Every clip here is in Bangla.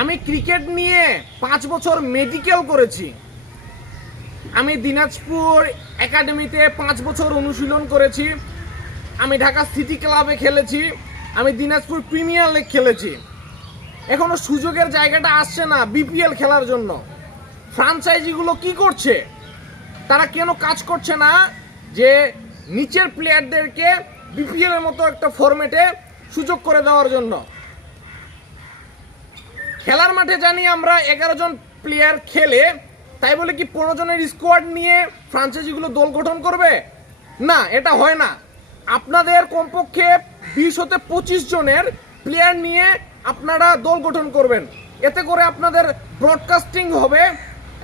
আমি ক্রিকেট নিয়ে 5 বছর মেডিকেল করেছি। আমি দিনাজপুর একাডেমিতে 5 বছর অনুশীলন করেছি। আমি ঢাকা সিটি ক্লাবে খেলেছি। আমি দিনাজপুর প্রিমিয়ার লিগ খেলেছি। এখনো সুযোগের জায়গাটা আসছে না বিপিএল খেলার জন্য। ফ্রাঞ্চাইজিগুলো কি করছে? তারা কেন কাজ করছে না যে নিচের প্লেয়ারদেরকে বিপিএল এর মতো একটা ফরম্যাটে সুযোগ করে দেওয়ার জন্য? খেলার মাঠে জানি আমরা 11 জন প্লেয়ার খেলে, তাই বলে কি 15 জনের স্কোয়াড নিয়ে ফ্রাঞ্চাইজিগুলো দল গঠন করবে? না, এটা হয় না। আপনাদের কমপক্ষে 20 হতে 25 জনের প্লেয়ার নিয়ে আপনারা দল গঠন করবেন। এতে করে আপনাদের ব্রডকাস্টিং হবে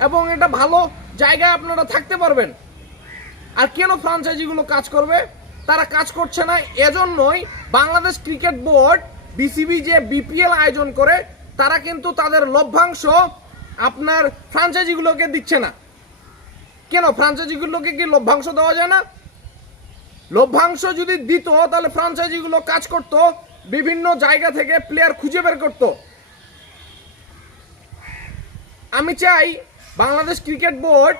এবং এটা ভালো জায়গায় আপনারা থাকতে পারবেন। আর কেন ফ্রাঞ্চাইজিগুলো কাজ করবে? তারা কাজ করছে না এজন্যই বাংলাদেশ ক্রিকেট বোর্ড বিসিবি যে বিপিএল আয়োজন করে, তারা কিন্তু তাদের লভ্যাংশ আপনার ফ্রাঞ্চাইজিগুলোকে দিচ্ছে না। কেন? ফ্রাঞ্চাইজিগুলোকে কি লভ্যাংশ দেওয়া যায় না? লভ্যাংশ যদি দিত তাহলে ফ্রাঞ্চাইজিগুলো কাজ করত, বিভিন্ন জায়গা থেকে প্লেয়ার খুঁজে বের করত। আমি চাই বাংলাদেশ ক্রিকেট বোর্ড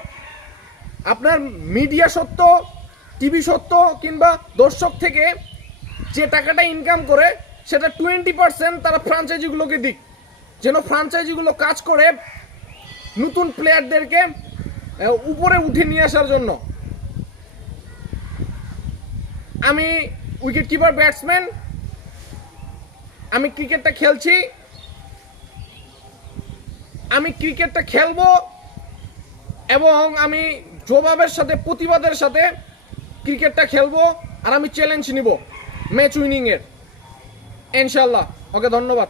আপনার মিডিয়া সত্য, টিভি সত্য কিংবা দর্শক থেকে যে টাকাটা ইনকাম করে সেটা 20% তারা ফ্রাঞ্চাইজিগুলোকে দিক, যেন ফ্রাঞ্চাইজিগুলো কাজ করে নতুন প্লেয়ারদেরকে উপরে উঠে নিয়ে আসার জন্য। আমি উইকেট কিপার ব্যাটসম্যান, আমি ক্রিকেটটা খেলছি, আমি ক্রিকেটটা খেলবো এবং আমি জবাবের সাথে প্রতিবাদের সাথে ক্রিকেটটা খেলবো। আর আমি চ্যালেঞ্জ নিব ম্যাচ উইনিংয়ের, ইনশাল্লাহ। ওকে, ধন্যবাদ।